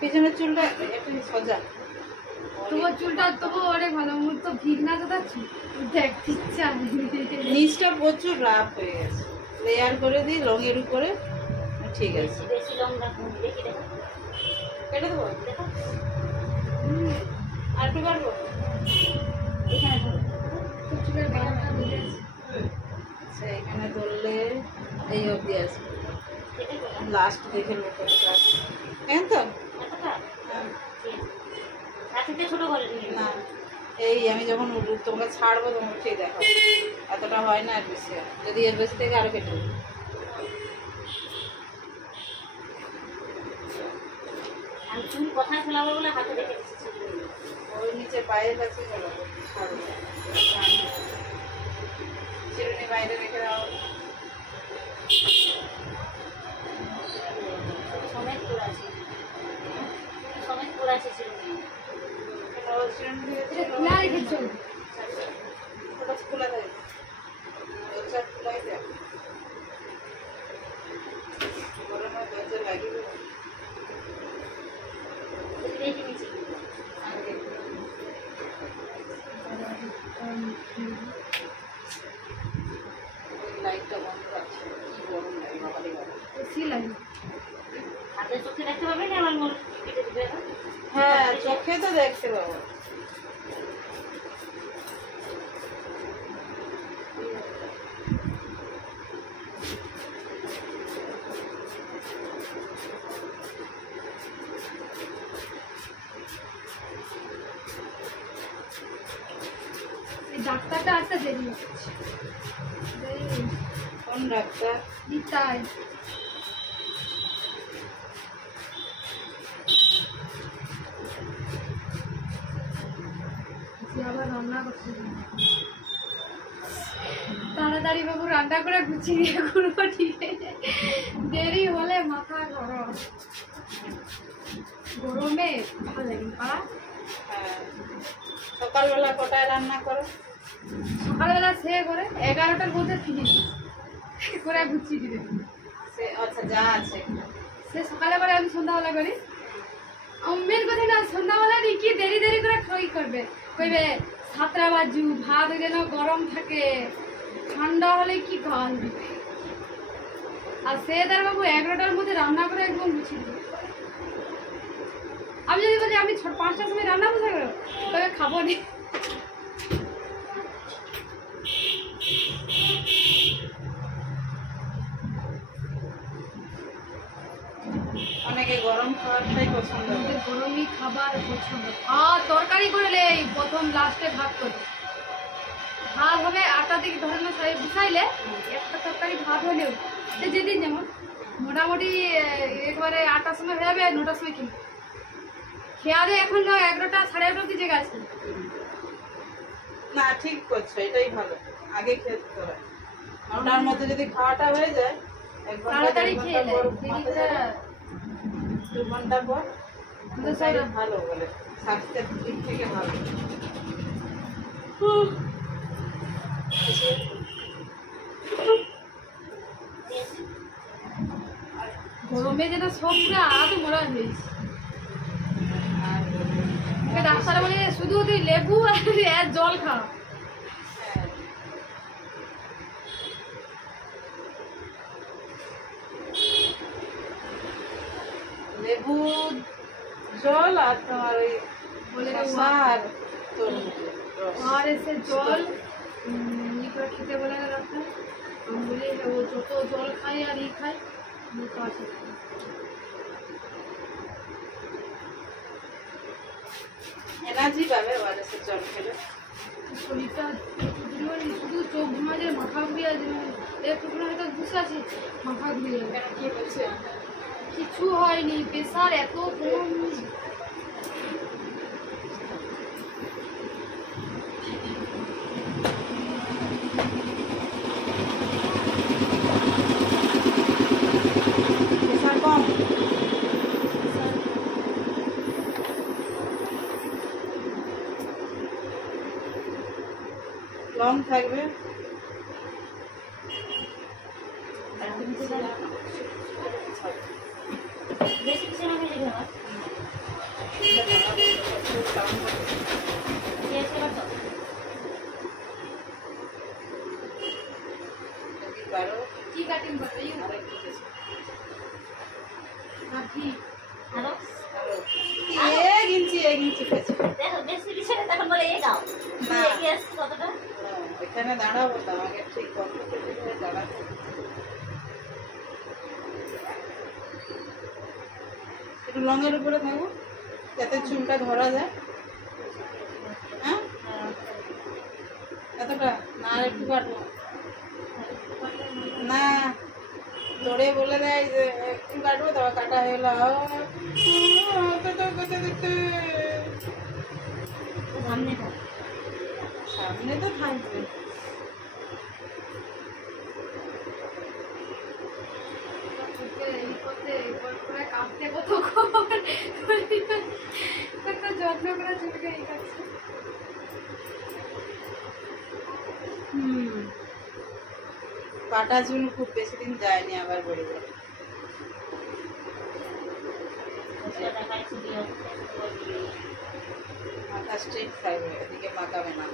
পিছনের চুলটা একটু সোজা, তোমার চুলটা তবু অনেক ভালো। মুখ তো ভিড় না যাচ্ছি, দেখতে ইচ্ছা। নিচটা প্রচুর রাফ হয়ে গেছে, লেয়ার করে দিই রঙের উপরে, ঠিক আছে। বেশি রং রাখুন, দেখি দেখো কেটে দেবো, দেখো আর একটু কাটবো। এখানে ধরো। চুলের গাঢ়টা বুঝে আছে। আচ্ছা এখানে ধরলে এই অবধি আছে, কেটে দিলাম। লাস্ট দেখে লোকের কাজ কেন তো এতটা হ্যাঁ, ঠিক আছে। সাথে ছোট করে নিয়ে না এই আমি যখন তোমাকে ছাড়বো তোমাকে ঠিক দেখো, এতটা হয় না, আর বেশি হয়। যদি এর বেশি থেকে আরো কেটে দেবো। আমি চুল কোথায় ফেলাবো বলে হাতে রেখে দিচ্ছি। ওই নিচে পায়ের কাছে চলো, ছাড়বো চিরুনি বাইরে রেখে দাও। সমেত করে আছে, সমেত করে আছে চিরুনি। চিরুনি দিয়েছে, এটা খোলা রেখেছো? ওটা খোলা থাকে, দরজা খোলাই দেয়, গরমে দরজা লাগিয়ে দেবো। রেখে নিচ্ছি। লাইটটা বন্ধ রাখছি, কি গরম লাগে বাবারে বাবা। এসি লাগে। হাতে চোখে দেখতে পাবে না আমার মন কেটে দিবে না? হ্যাঁ চোখে তো দেখতে পাবো। এই ডাক্তারটা আসতে দেরি হচ্ছে। কোন ডাক্তার? নিতাই। আবার রান্না করতে তাড়াতাড়ি বাবু রান্না করে গুছিয়ে করবো, ঠিক আছে? দেরি হলে মাথা গরম, গরমে ভালো লাগে পাড়া। হ্যাঁ সকালবেলা কটায় রান্না করো? সকালবেলা সে করে 11টার মধ্যে ফিনিশ করে গুছিয়ে দিবে সে আচ্ছা যা আছে সে। সকালে করে আমি সন্ধ্যাবেলা করি। মেন কথা না, সন্ধ্যাবেলা কি দেরি দেরি করে খাই করবে, কইবে 7টা বাজু, ভাত যেন গরম থাকে, ঠান্ডা হলে কি গাল দিবে। আর সে তার বাবু 11টার মধ্যে রান্না করে একদম গুছিয়ে দিবে। আমি যদি বলি আমি 5টার সময় রান্না বসে করো, তবে খাবো না। অনেকে গরম খাবারটাই পছন্দ করে। গরমই খাবার পছন্দ। আর তরকারি করলে এই প্রথম লাস্টে ভাত করবে। ভাত হবে 8টার দিকে ধরে না বিছাইলে একটা তরকারি ভাত হলেও সে যেদিন যেমন মোটামুটি একবারে 8টার সময় হয়ে যাবে, 9টার সময় কিনবে খেয়া দেয়। এখন 11টা 11:30 অব্দি জেগে আছে। না ঠিক করছো, এটাই ভালো, আগে খেতে হবে। 9টার মধ্যে যদি খাওয়াটা হয়ে যায়, 1 ঘন্টা তাড়াতাড়ি 1 খেয়ে ঘন্টা পর দেয়, ঘুমাতে যাবে, 2 ঘন্টা পর ওটাই ভালো বলে, স্বাস্থ্যের দিক থেকে ভালো। গরমে যেন সব পুরো আধ মরা হয়েছে। ডাক্তার বলে শুধু তুই লেবু আর জল খা। লেবু জল আর তোমার ওই বলে শসা আর তরমুজের রস। আর এসে জল ই করে খেতে বলে না ডাক্তার। আমি বলি ও যত জল খাই আর ই খাই তো আছে। এনার্জি পাবে ওয়ারেসের জল খেলে। শরীরটা শুধু চোখ ঘুমাতে, মাথা ঘুরিয়ে একটুখানি হয়তো বসে আছি, মাথা ঘুরিয়ে যাবে। কি বলছে? কিছু হয়নি, প্রেশার এত কম। প্রেশার কম? লং থাকবে। বেশি কিছু না খেলে 1 ইঞ্চি পেয়েছে। দেখো বেশি কিছু না, তখন বলে দাও না। এগিয়ে আসছে কতটা। এখানে দাঁড়াবো তো, আমাকে ঠিক কতটা করে দাঁড়াতে হবে। একটু লঙের উপরে থাকো যাতে চুলটা ধরা যায়। হ্যাঁ এতটা না, আর একটু কাটবো না, তোরে বলে দেয় যে একটু কাটবো, তবে কাটা হয়ে গেলো। সামনে থাক। সামনে তো থাকবে। এই করতে করে কাটতে কতক্ষণ একটা যত্ন করে চুলকে এই কাটছে। কাটা চুল খুব বেশি দিন যায়নি, আবার বেড়ে যাবে। মাথা স্ট্রেট থাকবে, এদিকে মাকাবে না।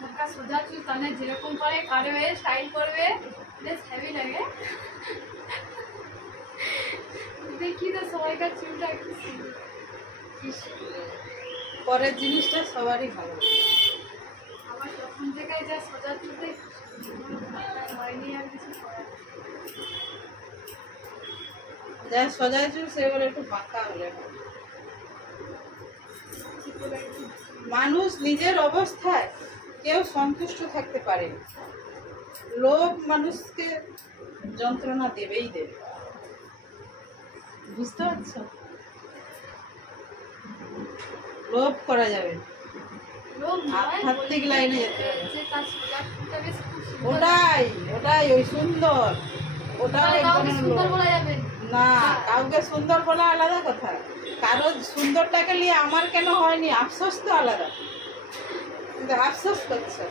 মুখটা সোজা চুল তাহলে যেরকম করে কাটবে, স্টাইল করবে, বেশ হেভি লাগে। দেখি তো সবাইকার চুলটা একটু পরের জিনিসটা সবারই ভালো লাগে। আমার তখন থেকে যা সোজা চুলটাই হয়নি আর কিছু করার। যার সোজা চুল সেগুলো একটু বাঁকা হলে হয়। মানুষ নিজের অবস্থায় কেউ সন্তুষ্ট থাকতে পারে না। লোভ মানুষকে যন্ত্রণা দেবেই দেবে, বুঝতে পারছো? লোভ করা যাবে না। লোক নয়, আধ্যাত্মিক লাইনে যেতে হবে। যে তার সোজা চুলটা বেশ খুব সুন্দর। ওটাই ওটাই ওই সুন্দর, ওটাও তাহলে এক কাউকে ধরনের সুন্দর লোভ। বলা যাবে না, কাউকে সুন্দর বলা আলাদা কথা, কারো সুন্দরটাকে নিয়ে আমার কেন হয়নি আফসোস তো আলাদা। কিন্তু আফসোস করছে,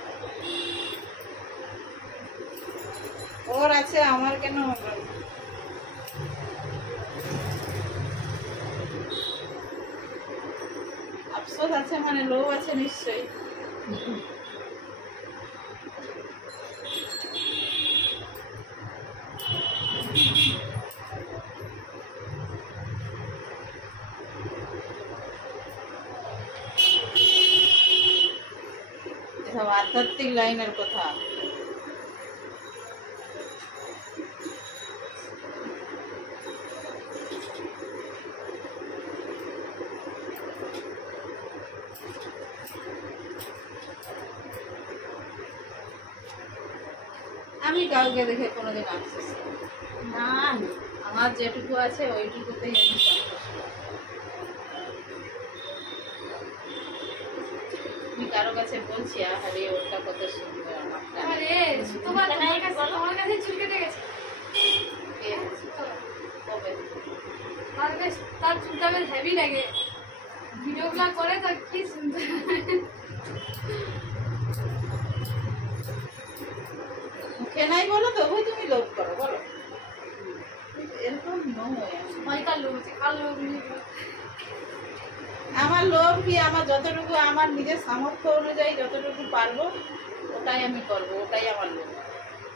ওর আছে আমার কেন হলো না। আফসোস আছে মানে লোভ আছে নিশ্চয়ই। এসব আধ্যাত্মিক লাইনের কথা। আমি কাউকে দেখে কোনোদিন আফসোস করি না। না আমার যেটুকু আছে ওইটুকুতেই আমি সন্তুষ্ট। আমি কারো কাছে বলছি আরে ওটা কত সুন্দর, আমারটা আরে তোমার তোমার কাছে চুল কেটে গেছে। কে? কবে? আর বেশ তার চুলটা বেশ হেভি লাগে, ভিডিওগুলো করে তো কি সুন্দর। মুখে নাই বলো তবুই তুমি লোভ করো, বলো এরকম নয়। সবাইকার লোক আছে, কার লোক নেই। আমার লোভ কি, আমার যতটুকু আমার নিজের সামর্থ্য অনুযায়ী যতটুকু পারবো ওটাই আমি করবো, ওটাই আমার লোভ।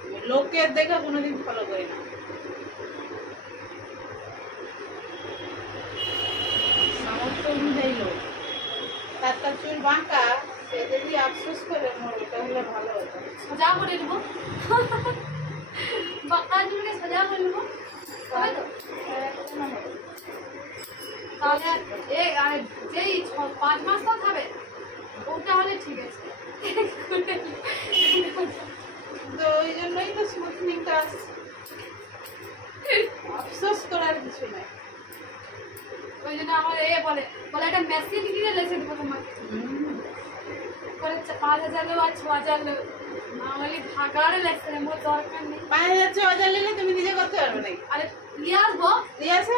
আমি লোকের দেখে কোনোদিন ফলো করি না। সামর্থ্য অনুযায়ী লোভ। তার চুল বাঁকা, সে যদি আফসোস করে মোর ওটা হলে ভালো হতো। সোজা করে নেবো, বাঁকা চুলকে সোজা করে নেবো, হবে তো? তাহলে আর যেই 5 মাস তো খাবে ওটা হলে ঠিক আছে। তো ওই জন্যই তো স্মুথনিংটা আসছে, আফসোস করার কিছু নাই। ওই জন্য আমার বলে বলে একটা মেশিন কিনে লেসে দেবো তোমাকে করে 5,000 লো আর 6,000 লো না হলে ভাগাড়ে লাগছে না, মোর দরকার নেই। 5,000 6,000 নিলে তুমি নিজে করতে পারবে নাকি? আরে নিয়ে আসবো ঠিক আছে,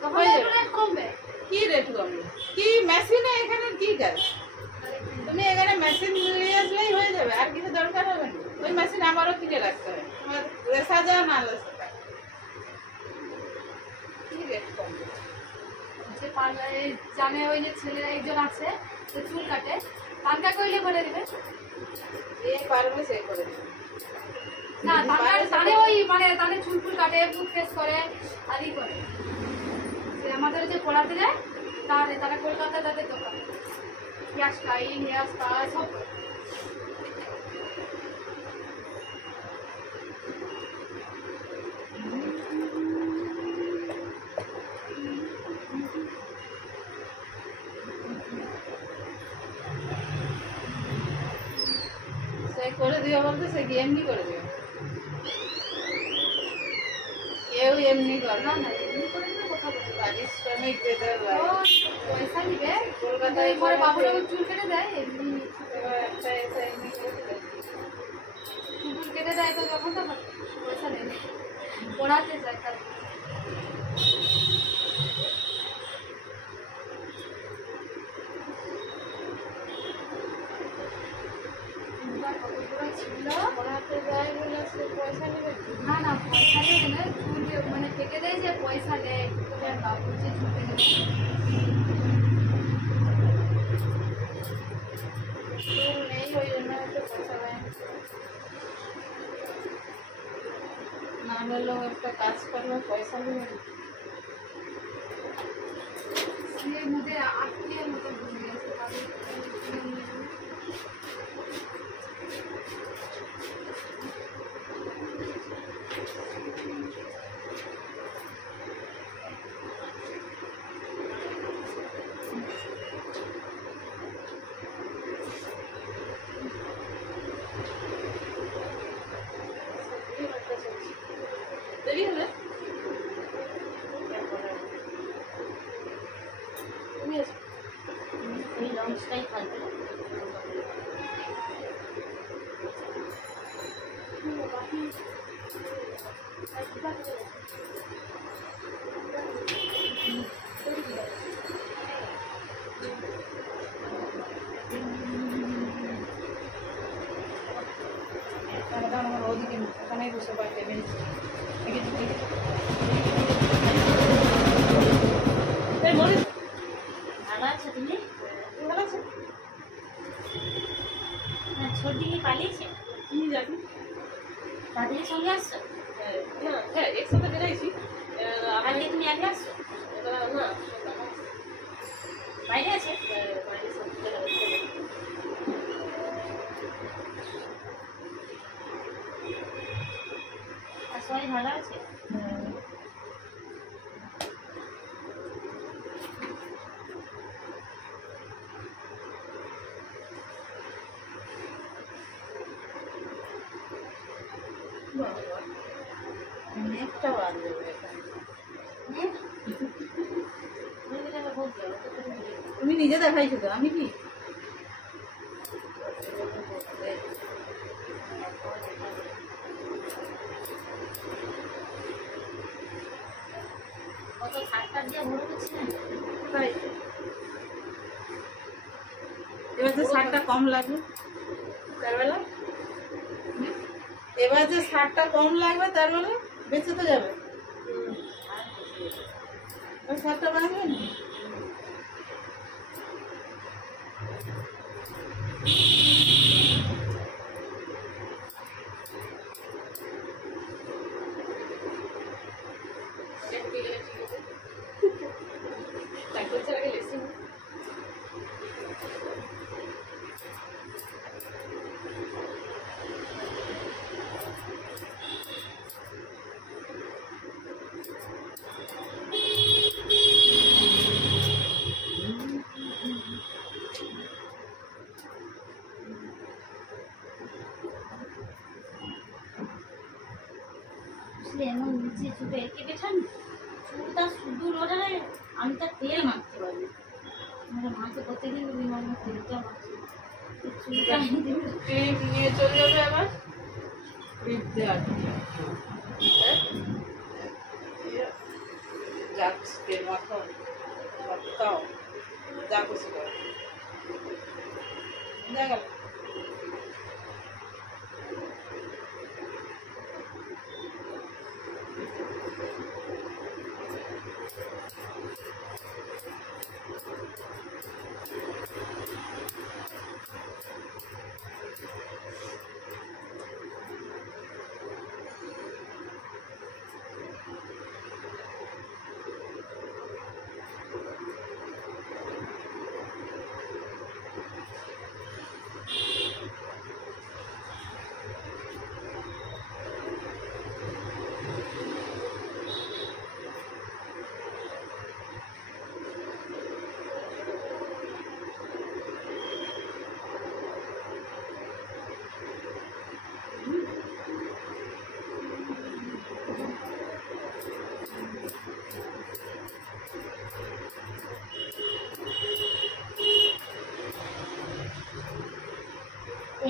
তখন হয়ে একটু যাবে। রেট কমবে। কি রেট কমবে? কি মেশিনে এখানে কি কাজ? তুমি এখানে মেশিন নিয়ে আসলেই হয়ে যাবে, আর কিছু দরকার হবে না। ওই মেশিন আমারও কিনে রাখতে হবে, তোমার রেসা যাওয়া না লেসা যায়। কি রেট কমবে? যে পার্লারে জানে ওই যে ছেলে একজন আছে যে চুল কাটে, তানকা কইলে করে দিবে যে পারবে সে করে দেবে। না, তানে ওই মানে তানে চুল ফুল কাটে, ফুট ফেস করে আর ই করে। যে আমাদের যে পড়াতে যায় তারা কলকাতায় তাদের দোকান, হেয়ার স্টাইল, হেয়ার স্টাইল সব করে। সে করে দিও বলতে সে কি এমনি করে দিও? কেউ এমনি করে না না, না, এমনি করে দিলে কথা বলতে পারি। পারিশ্রমিক দিতে ও লাগে। পয়সা নিবে, কলকাতায় পরে বাবুরা করে চুল কেটে দেয়, এমনি এবার একটা এসে এমনি করে দিবে। চুল কেটে দেয় তো যখন তখন পয়সা নেবে, পড়াতে যায় কাজ। ছিল পড়াতে যায় বলে সে পয়সা নেবে? না না, পয়সা নেবে না, চুল মানে কেটে দেয় যে পয়সা নেয়, বাবু যে চুল কেটে দেয়। চুল নেই ওই জন্য হয়তো পয়সা দেয় না, হলেও একটা কাজ করবে পয়সা নেবে। এর মধ্যে আত্মীয়ের মতো ভুলে গেছে তাদের। দেরি হবে? তুমি আছো? ওই লঞ্চটাই থাকবে। আমার ওদিকে ওখানেই বসে পাই টেবিল। ভালো আছো তুমি? ভালো আছে? না, ছোটি কি পালিয়েছে? তুমি জানি তাদের সঙ্গে আসছো? না, হ্যাঁ একসাথে বেরাইছি। আজকে তুমি একলা আসছো? না, বাইরে আছে? বাড়ির সবজি আর সবাই ভালো আছে? অনেকটা বাদ দেবে এখানে। তুমি নিজে দেখাইছো তো, আমি কি কত খাটটা দিয়ে ভরে দিচ্ছিলেন? তাই? এবার যে সারটা কম লাগবে তার বেলা, এবার যে সারটা কম লাগবে তার বেলা বেঁচে তো যাবে। ওই সারটা বাঁচবে না। বুঝলে এমন নিচে চুপে এঁকে পেছন চুলটা শুধু রোডে আমি তার তেল মাখতে পারি। আমার মাকে প্রত্যেকদিন বিমানের তেলটা মাখছি। চুলটা ক্লিপ নিয়ে চলে যাবে আবার ক্লিপ দেওয়ার যাচ্ছে তেল মাখাও মাখাও যা খুশি করো যা গেল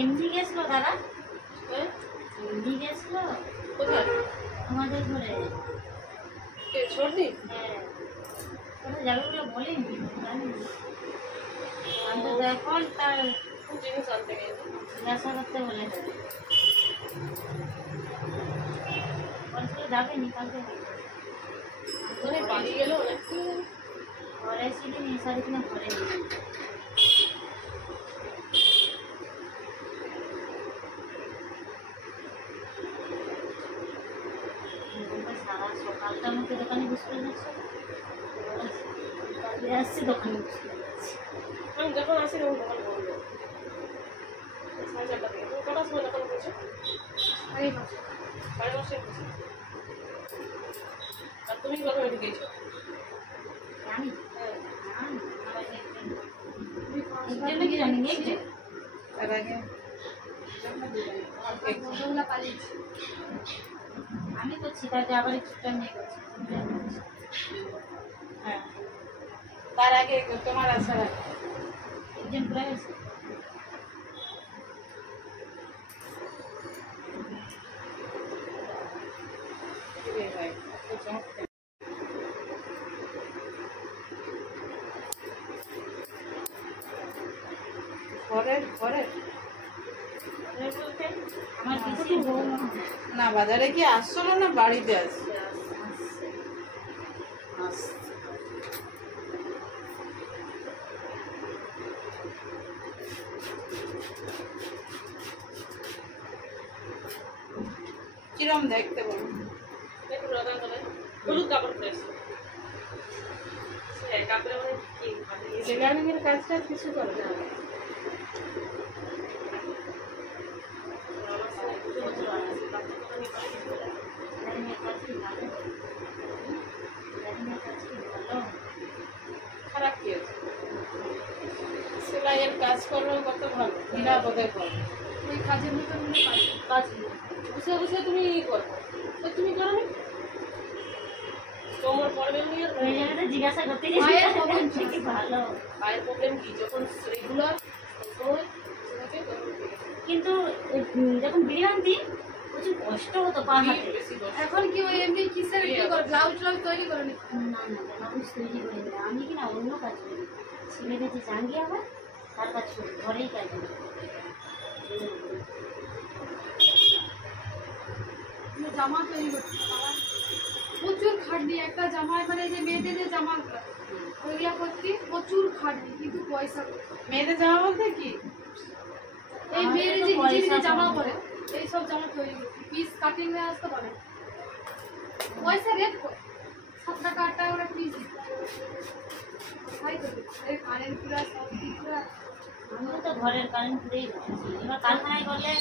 এমডি গেছিল দাদা, এমডি গেছিল কোথায় আমাদের ঘরে। সর্দি হ্যাঁ, কোথায় যাবে বলে বলিনি, জানি না। আমি তো এখন তার জিনিস আনতে গেছে জিজ্ঞাসা করতে বলে যাবেনি কালকে বাড়ি গেল অনেক ঘরে ছিলেন এই সাড়ে কিনা ঘরে সারা সকালটা আমাকে দোকানে বসে যাচ্ছে, আসছি দোকানে বসে যাচ্ছি। আমি যখন আসি তখন দোকান বন্ধ 4:30 থেকে। তুমি কটার সময় দোকান করছো? 5:30 বসে। আর তুমি কখন উঠে গেছো? জানি হ্যাঁ জানি কি জানি নেই তার আগে আমি করছি, তাতে আবার কিছুটা নিয়ে করছি। হ্যাঁ তার আগে তোমার আসার আগে একজন ঘুরে গেছে। ঘরের ঘরে বলতে আমার পিসির বৌমা না বাজারে কি আসছিল না বাড়িতে আসছে? কিরম দেখতে বলো? একটু রাধা করে হলুদ কাপড় পরেছে। কাপড়ে মানে কি সেলারিংয়ের কাজটা কিছু করে না। খারাপ কি আছে? সেলাইয়ের কাজ করলেও কত ভালো, নিরাপদে করো। ওই কাজের মতো কাজ বসে বসে তুমি করবো, তো তুমি করো নি তোমার প্রবলেম নিয়ে ওই জায়গাটা জিজ্ঞাসা করতে মায়ের প্রবলেম কি ভালো, পায়ের প্রবলেম কি যখন রেগুলার সময় কিন্তু যখন বিরিয়ানি প্রচুর কষ্ট হতো পা হাতে। বেশি কষ্ট। এখন কি ওই এমনি কিসের কি করে ব্লাউজ তৈরি করে নি? না না ব্লাউজ তৈরি করে না, আমি কিনা অন্য কাজ করি, ছেলেদের যে জাঙ্গিয়া হয় তার কাজ করি, ঘরেই কাজ করি। জামা তৈরি করতে প্রচুর খাটনি, একটা জামায় মানে যে মেয়েদের যে জামাগুলো ওইগুলা করতে প্রচুর খাটনি, কিন্তু পয়সা কম। মেয়েদের জামা বলতে কি? এই মেয়ের যে নিজে নিজে জামা পরে এই সব জামা তৈরি করতে পিস কাটিং এ আসতে পারে পয়সা রেট কর 7 টাকা 8 টাকা করে পিস তাই তো এই কারেন্ট পুরা সব পুরা আমিও তো ঘরের কারেন্ট পুরেই রেখেছি। এবার কারখানায় করলে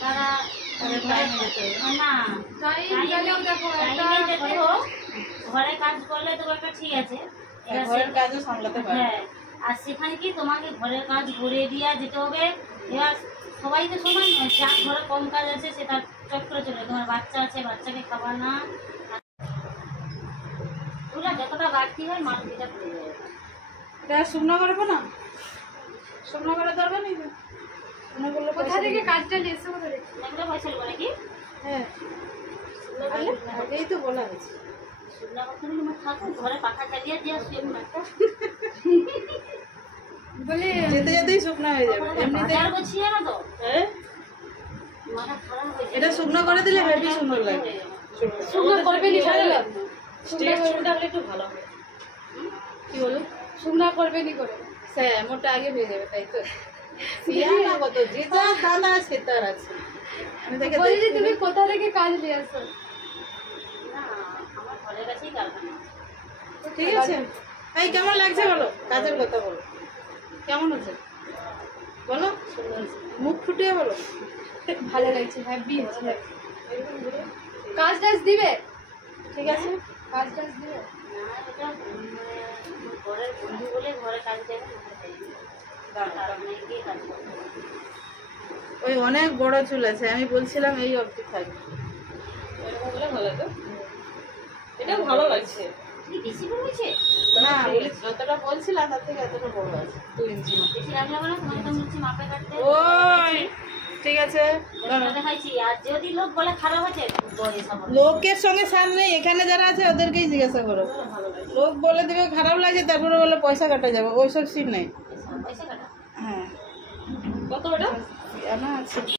তারা না টাইম গেলেও দেখো একটা টাইমে যেতে হোক, ঘরে কাজ করলে তো একটা ঠিক আছে, এবার ঘরের কাজও সামলাতে পারে। হ্যাঁ, আর সেখানে কি তোমাকে ঘরের কাজ করে দিয়া যেতে হবে। এবার সবাই তো সমান নয়, যার ঘরে কম কাজ আছে সেটা চক্র চলে, তোমার বাচ্চা আছে বাচ্চাকে খাবার না, ওগুলা যতটা বাড়তি হয় মাল যেটা পড়ে যায়। এটা শুকনো করবো না, শুকনো করার দরকার নেই তো। মনে করলে কোথা থেকে কাজটা এসে কোথা থেকে? শুকনো পয়সা নেবো নাকি? হ্যাঁ আগেই তো বলা হয়েছে। শুকনো কথা বলে থাকুন ঘরে পাখা চালিয়ে দিয়ে শুয়ে না বলে যেতে যেতেই শুকনো হয়ে যাবে এমনিতে। বাজার গুছিয়ে না তো হ্যাঁ মাথা খারাপ হয়ে যায়। এটা শুকনো করে দিলে হেভি সুন্দর লাগে। শুকনো করবে নি করে শুকনো হলে একটু ভালো হয়। কি বলো? শুকনা করবে নি করে হ্যাঁ মোটা আগে হয়ে যাবে তাই তো। সিয়ানা কত যে যা দানা আছে তার আছে। আমি তাকে বলি যে তুমি কোথা থেকে কাজ নিয়ে আসো? না আমার ঘরের কাছেই কারখানা। ঠিক আছে। এই কেমন লাগছে বলো, কাজের কথা বলো, কেমন হচ্ছে বলো, মুখ ফুটিয়ে বলো। ভালো লাগছে, হ্যাপি হচ্ছে। কাজ টাজ দিবে? ঠিক আছে কাজ টাজ দিবে? না এটা ঘরের বন্ধু বলে ঘরে কাজ দেবে তার অনেক গিয়ে কাজ করবে। ওই অনেক বড় চুল আছে, আমি বলছিলাম এই অবধি থাকবে। এরকম হলে ভালো তো, এটা ভালো লাগছে। বেশি বড় হয়েছে? না যতটা বলছিলাম তার থেকে এতটা বড় আছে, 2 ইঞ্চি মতো। বেশি রাখলে বলে তোমাকে তো বলছি মাপে কাটতে। ওই ঠিক আছে। দেখাইছি আর যদি লোক বলে খারাপ হয়েছে লোকের সঙ্গে সার নেই, এখানে যারা আছে ওদেরকেই জিজ্ঞাসা করো। লোক বলে দেবে খারাপ লাগে, তারপরে বলে পয়সা কাটা যাবে, ওইসব সিন নেই। পয়সা কাটা। হ্যাঁ কত ওটা? জানা আছে।